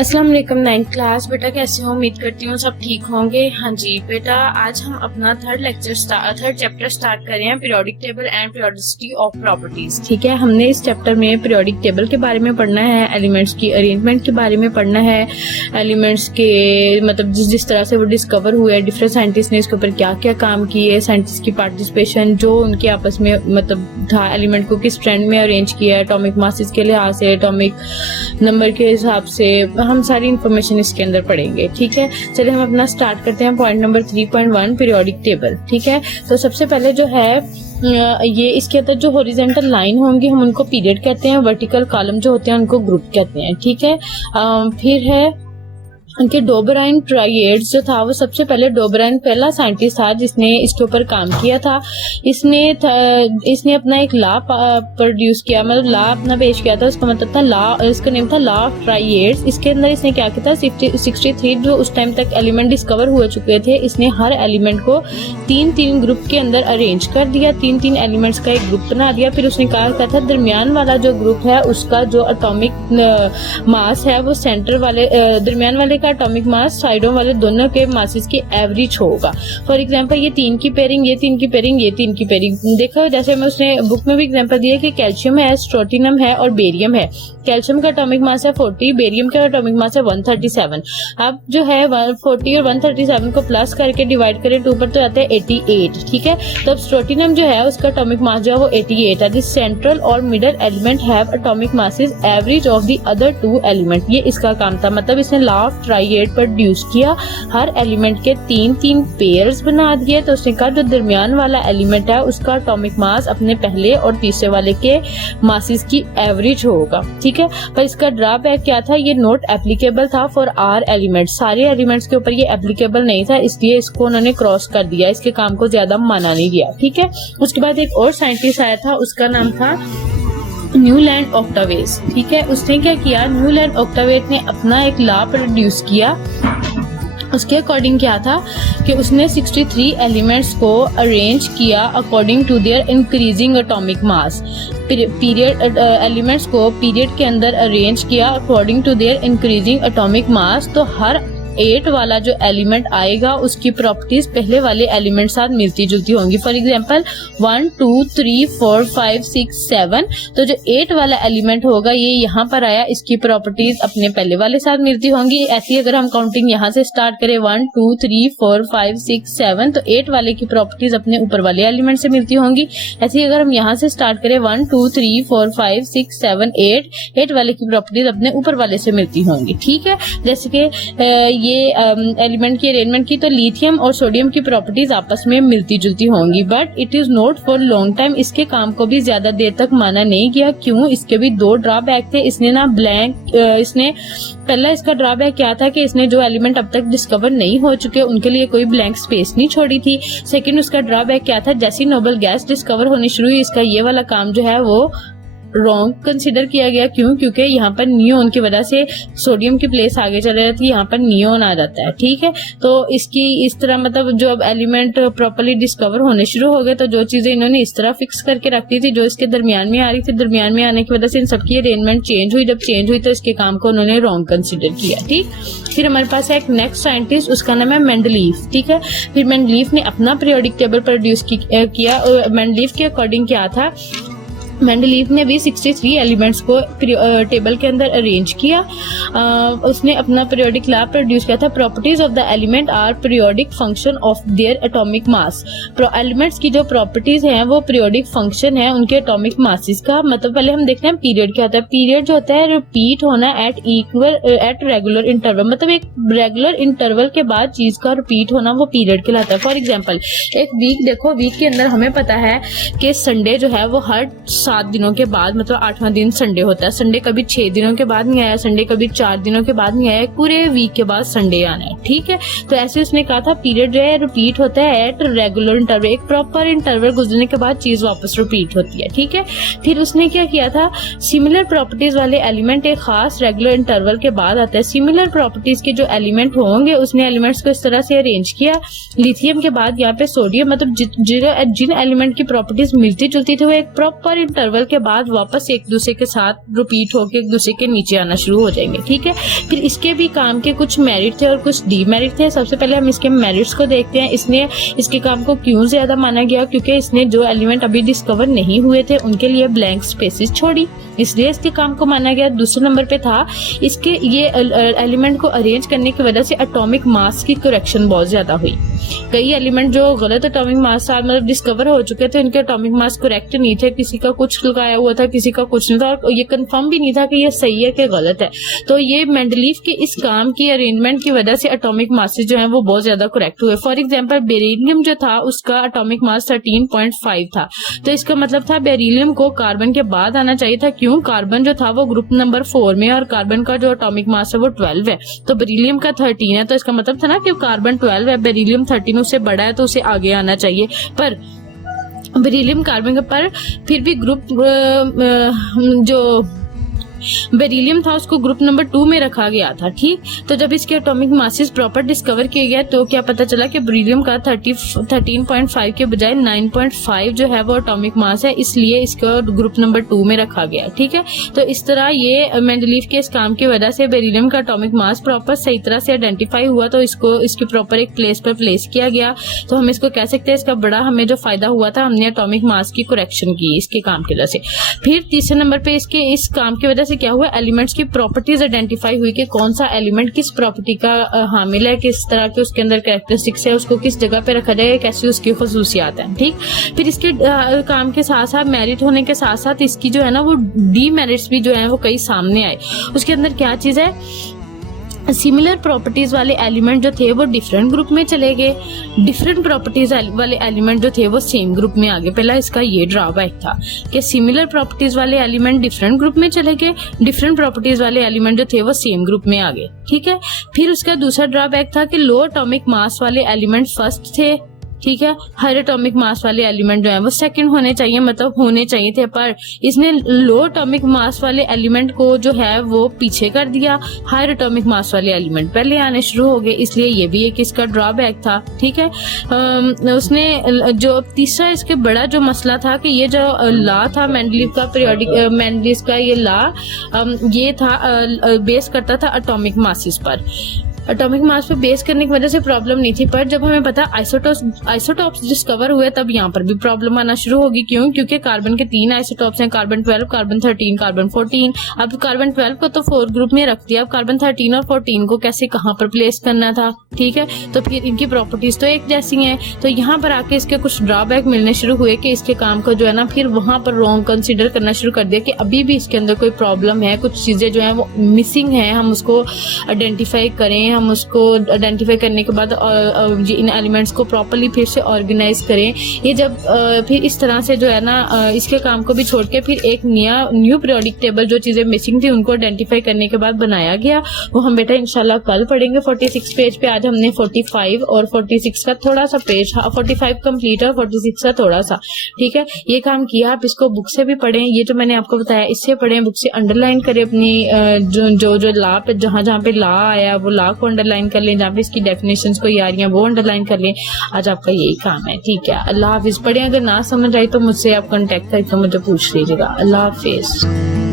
अस्सलाम वालेकुम 9th class. बेटा कैसे हो? उम्मीद करती हूँ सब ठीक होंगे। हाँ जी बेटा, आज हम अपना थर्ड चैप्टर स्टार्ट कर रहे हैं, periodic table and periodicity of properties. ठीक है, हमने इस चैप्टर में पीरियोडिक टेबल के बारे में पढ़ना है, एलिमेंट्स की अरेंजमेंट के बारे में पढ़ना है, एलिमेंट्स के मतलब जिस तरह से वो डिस्कवर हुए, डिफरेंट साइंटिस्ट ने इसके ऊपर क्या क्या काम किए, साइंटिस्ट की पार्टिसिपेशन, जो उनके आपस में मतलब था, एलिमेंट को किस ट्रेंड में अरेंज किया, एटॉमिक मासेस के लिहाज से, एटॉमिक नंबर के हिसाब से, हम सारी इंफॉर्मेशन इसके अंदर पढ़ेंगे। ठीक है, चलिए हम अपना स्टार्ट करते हैं। Point number 3.1 periodic table. ठीक है, तो सबसे पहले जो है ये इसके अंदर जो हॉरिजॉन्टल लाइन होंगी हम उनको पीरियड कहते हैं, वर्टिकल कॉलम जो होते हैं उनको ग्रुप कहते हैं। ठीक है, फिर है उनके डोबराइन ट्राइएड्स जो था, वो सबसे पहले डोबराइन पहला साइंटिस्ट था जिसने इसके ऊपर काम किया था। इसने अपना एक लॉ प्रोड्यूस किया, मतलब लॉ अपना पेश किया था। उसका मतलब था लॉ, इसका नेम था लॉ ऑफ ट्राइएड्स। इसके अंदर इसने क्या किया था, 63 जो उस टाइम तक एलिमेंट डिस्कवर हो चुके थे, इसने हर एलिमेंट को 3-3 ग्रुप के अंदर अरेंज कर दिया, 3-3 एलिमेंट्स का एक ग्रुप बना दिया। फिर उसने कहा था दरमियान वाला जो ग्रुप है उसका जो एटॉमिक मास है वो सेंटर वाले दरमियान वाले का एटॉमिक मास साइडों वाले दोनों के मासेस की एवरेज होगा। फॉर एग्जांपल ये 3 की पेयरिंग, ये 3 की पेयरिंग, ये 3 की पेयरिंग। देखो जैसे मैं उसने बुक में भी एग्जांपल दिया कि कैल्शियम है, स्ट्रोटिनम है और बेरियम है। कैल्शियम का एटॉमिक मास है 40, बेरियम का एटॉमिक मास है 137। अब जो है 140 और 137 को प्लस करके डिवाइड करें 2 पर तो आता है 88। ठीक है, तो अब स्ट्रोटिनम जो है उसका एटॉमिक मास जो है वो 88 है। दिस सेंट्रल और middle element have atomic masses average of the other 2 element. ये इसका काम था, मतलब इसने लॉ ऑफ ट्राइएड प्रोड्यूस किया, हर एलिमेंट के 3-3 पेयर्स बना दिए। तो उसने कहा जो दरमियान वाला एलिमेंट है उसका एटॉमिक मास अपने पहले और तीसरे वाले के मासेस की एवरेज होगा। ठीक है, पर इसका ड्रॉबैक क्या था, ये नॉट एप्लीकेबल था फॉर आर एलिमेंट्स। सारे एलिमेंट्स के ऊपर ये एप्लीकेबल नहीं था, इसलिए इसको उन्होंने क्रॉस कर दिया, इसके काम को ज्यादा माना नहीं गया। ठीक है, उसके बाद एक और साइंटिस्ट आया था, उसका नाम था न्यूलैंड ऑक्टावेज। ठीक है, उसने क्या किया, न्यूलैंड ऑक्टावेज ने अपना एक लॉ प्रोड्यूस किया। उसके अकॉर्डिंग क्या था कि उसने 63 एलिमेंट्स को अरेंज किया according to their increasing atomic mass. Period elements को पीरियड के अंदर अरेंज किया according to their increasing atomic mass. तो हर 8 वाला जो एलिमेंट आएगा उसकी प्रॉपर्टीज पहले वाले एलिमेंट साथ मिलती जुलती होंगी। फॉर एग्जांपल 1 2 3 4 5 6 7, तो जो 8 वाला एलिमेंट होगा ये यहाँ पर आया, इसकी प्रॉपर्टीज अपने पहले वाले साथ मिलती होंगी। ऐसी अगर हम काउंटिंग यहाँ से स्टार्ट करें 1 2 3 4 5 6 7, तो 8 वाले की प्रॉपर्टीज अपने ऊपर वाले एलिमेंट से मिलती होंगी। ऐसी अगर हम यहाँ से स्टार्ट करें 1 2 3 4 5 6 7 8 वाले की प्रॉपर्टीज अपने ऊपर वाले से मिलती होंगी। ठीक है, जैसे कि ये एलिमेंट की अरेंजमेंट की, तो लिथियम और सोडियम की प्रॉपर्टीज आपस में मिलती जुलती होंगी, but it is not for long time. इसके काम को भी ज्यादा देर तक माना नहीं गया। क्यों? इसके भी 2 ड्रॉबैक थे। इसने ना इसने पहला इसका ड्रॉबैक क्या था कि इसने जो एलिमेंट अब तक डिस्कवर नहीं हो चुके उनके लिए कोई ब्लैंक स्पेस नहीं छोड़ी थी। सेकंड उसका ड्रॉबैक क्या था, जैसी नोबल गैस डिस्कवर होनी शुरू हुई, इसका ये वाला काम जो है वो रॉन्ग कंसिडर किया गया। क्यों? क्योंकि यहाँ पर नियोन की वजह से सोडियम की प्लेस आगे चले जाती है, यहाँ पर नियोन आ जाता है। ठीक है, तो इसकी इस तरह मतलब जो अब एलिमेंट प्रॉपर्ली डिस्कवर होने शुरू हो गए तो जो चीजें इन्होंने इस तरह फिक्स करके रखती थी जो इसके दरमियान में आ रही थी, दरमियान में आने की वजह से इन सबकी अरेंजमेंट चेंज हुई। जब चेंज हुई तो इसके काम को उन्होंने रॉन्ग कंसिडर किया। ठीक, फिर हमारे पास है एक नेक्स्ट साइंटिस्ट, उसका नाम है मेंडलीफ। ठीक है, फिर मेंडलीफ ने अपना पीरियोडिक टेबल प्रोड्यूस किया। मेंडलीफ के अकॉर्डिंग क्या था, मेंडलीफ ने भी 63 एलिमेंट्स को टेबल के अंदर अरेंज किया। उसने अपना पीरियोडिक लॉ प्रोड्यूस किया था। Properties of the element are periodic function of their atomic mass. Elements की जो प्रॉपर्टीज हैं वो पीरियोडिक फंक्शन है उनके एटॉमिक मासेस का। मतलब पहले हम देखते हैं पीरियड क्या होता है। पीरियड जो होता है रिपीट होना एट रेगुलर इंटरवल, मतलब एक रेगुलर इंटरवल के बाद चीज का रिपीट होना वो पीरियड कहलाता है। फॉर एग्जाम्पल एक वीक देखो, वीक के अंदर हमें पता है कि संडे जो है वो हर 7 दिनों के बाद, मतलब 8वां दिन संडे होता है। संडे कभी 6 दिनों के बाद नहीं आया, संडे कभी 4 दिनों के बाद नहीं आया, पूरे वीक के बाद संडे आना है। ठीक है, तो ऐसे उसने कहा था पीरियड जो है रिपीट होता है एट रेगुलर इंटरवल, एक प्रॉपर इंटरवल गुजरने के बाद चीज वापस रिपीट होती है। ठीक है, फिर उसने क्या किया था, सिमिलर प्रॉपर्टीज वाले एलिमेंट एक खास रेगुलर इंटरवल के बाद आता है। सिमिलर प्रॉपर्टीज के जो एलिमेंट होंगे उसने एलिमेंट्स को इस तरह से अरेंज किया, लिथियम के बाद यहाँ पे सोडियम, मतलब जिन एलिमेंट की प्रॉपर्टीज मिलती जुलती थी वो एक प्रॉपर इंटरवल के बाद वापस एक दूसरे के साथ रिपीट होकर एक दूसरे के नीचे आना शुरू हो जाएंगे। ठीक है, फिर इसके भी काम के कुछ मेरिट थे और कुछ डीमेरिट थे। सबसे पहले हम इसके मेरिट्स को देखते हैं। इसके काम को क्यों ज्यादा माना गया, क्योंकि इसने जो एलिमेंट अभी डिस्कवर नहीं हुए थे उनके लिए ब्लैंक स्पेसेस छोड़ी, इसलिए इसके काम को माना गया। दूसरे नंबर पे था इसके ये एलिमेंट को अरेंज करने की वजह से एटॉमिक मास की करेक्शन बहुत ज्यादा हुई। कई एलिमेंट जो गलत एटॉमिक मास मतलब डिस्कवर हो चुके थे उनके एटॉमिक मास करेक्ट नहीं थे, किसी का कुछ लगाया हुआ था, किसी का कुछ नहीं था, और ये कंफर्म भी नहीं था कि ये सही है कि गलत है। तो ये मेंडलीफ के इस काम की अरेंजमेंट की वजह से एटॉमिक मासेस जो है वो बहुत ज्यादा करेक्ट हुए। फॉर एग्जाम्पल बेरिलियम जो था उसका एटॉमिक मास 13.5 था, तो इसका मतलब था बेरिलियम को कार्बन के बाद आना चाहिए था। क्यों? कार्बन जो था वो ग्रुप नंबर 4 में और कार्बन का जो एटॉमिक मास है वो 12 है, तो बेरिलियम का 13 है, तो इसका मतलब था ना कि कार्बन 12 है, बेरिलियम 13 उससे बड़ा है, तो उसे आगे आना चाहिए। पर बेरिलियम कार्बन के पर फिर भी ग्रुप जो बेरिलियम था उसको ग्रुप नंबर 2 में रखा गया था। ठीक, तो जब इसके एटॉमिक मासेस प्रॉपर डिस्कवर किए गए तो क्या पता चला कि बेरिलियम का 13.5 के बजाय 9.5 जो है वो एटॉमिक मास है, इसलिए इसको ग्रुप नंबर 2 में रखा गया। ठीक है, तो इस तरह ये मेंडलीफ के इस काम की वजह से बेरिलियम का एटॉमिक मास प्रॉपर सही तरह से आइडेंटिफाई हुआ, तो इसको इसकी प्रॉपर एक प्लेस पर प्लेस किया गया। तो हम इसको कह सकते हैं इसका बड़ा हमें जो फायदा हुआ था, हमने एटॉमिक मास की करेक्शन की इसके काम की वजह से। फिर तीसरे नंबर पे इसके इस काम की वजह से क्या हुआ, एलिमेंट्स की प्रॉपर्टीज आइडेंटिफाई हुई कि कौन सा एलिमेंट किस प्रॉपर्टी का हामिल है, किस तरह के उसके अंदर कैरेक्टरिस्टिक्स है, उसको किस जगह पे रखा जाए, कैसी उसकी खुसूसियात है। ठीक, फिर इसके काम के साथ साथ मेरिट होने के साथ साथ इसकी जो है ना वो डीमेरिट्स भी जो है वो कई सामने आए। उसके अंदर क्या चीज है, सिमिलर प्रॉपर्टीज वाले एलिमेंट जो थे वो डिफरेंट ग्रुप में चले गए, डिफरेंट प्रॉपर्टीज वाले एलिमेंट जो थे वो सेम ग्रुप में आ गए। पहला इसका ये ड्रॉबैक था कि सिमिलर प्रॉपर्टीज वाले एलिमेंट डिफरेंट ग्रुप में चले गए, डिफरेंट प्रॉपर्टीज वाले एलिमेंट जो थे वो सेम ग्रुप में आ गए। ठीक है, फिर उसका दूसरा ड्रॉबैक था कि लो एटॉमिक मास वाले एलिमेंट फर्स्ट थे। ठीक है, हायर एटॉमिक मास वाले एलिमेंट जो है वो सेकंड होने चाहिए, मतलब होने चाहिए थे, पर इसने लो एटॉमिक मास वाले एलिमेंट को जो है वो पीछे कर दिया, हायर एटॉमिक मास वाले एलिमेंट पहले आने शुरू हो गए, इसलिए ये भी एक इसका ड्रॉबैक था। ठीक है, उसने जो तीसरा इसके बड़ा जो मसला था कि ये जो लॉ था मेंडलीफ का पीरियोडिक मेंडलीफ का ये लॉ ये था बेस करता था एटॉमिक मासेस पर। एटॉमिक मास पे बेस करने की वजह से प्रॉब्लम नहीं थी, पर जब हमें पता आइसोटॉप्स डिस्कवर हुए तब यहाँ पर भी प्रॉब्लम आना शुरू होगी। क्यों? क्योंकि कार्बन के 3 आइसोटॉप्स हैं, कार्बन 12, कार्बन 13, कार्बन 14। अब कार्बन 12 को तो 4 ग्रुप में रख दिया, अब कार्बन 13 और 14 को कैसे कहाँ पर प्लेस करना था। ठीक है, तो फिर इनकी प्रॉपर्टीज तो एक जैसी हैं, तो यहाँ पर आके इसके कुछ ड्रॉबैक मिलने शुरू हुए कि इसके काम को जो है ना फिर वहां पर रॉन्ग कंसिडर करना शुरू कर दिया कि अभी भी इसके अंदर कोई प्रॉब्लम है, कुछ चीजें जो है वो मिसिंग है, हम उसको आइडेंटिफाई करें, हम उसको आइडेंटिफाई करने के बाद इन एलिमेंट्स को प्रॉपर्ली फिर से ऑर्गेनाइज करें। ये जब फिर इस तरह से जो है ना इसके काम को भी छोड़ के फिर एक न्यू पीरियोडिक टेबल जो चीजें मिसिंग थी उनको आइडेंटिफाई करने के बाद बनाया गया, वो हम बेटा इंशाल्लाह कल पढ़ेंगे 46 पेज पे। आज हमने 45 और 46 का थोड़ा सा पेज, 45 कंप्लीट और 46 का थोड़ा सा। ठीक है, ये काम किया, आप इसको बुक से भी पढ़ें, ये जो मैंने आपको बताया इससे पढ़ें, बुक से अंडरलाइन करें अपनी जो लॉ पे जहाँ पे लॉ आया वो लॉ को अंडरलाइन कर लें, जहाँ पे इसकी डेफिनेशंस को आ रही हैं वो अंडरलाइन कर लें। आज आपका यही काम है। ठीक है, अल्लाह हाफिज। पढ़ें, अगर ना समझ आई तो मुझसे आप कांटेक्ट करके मुझे पूछ लीजिएगा। अल्लाह हाफिज।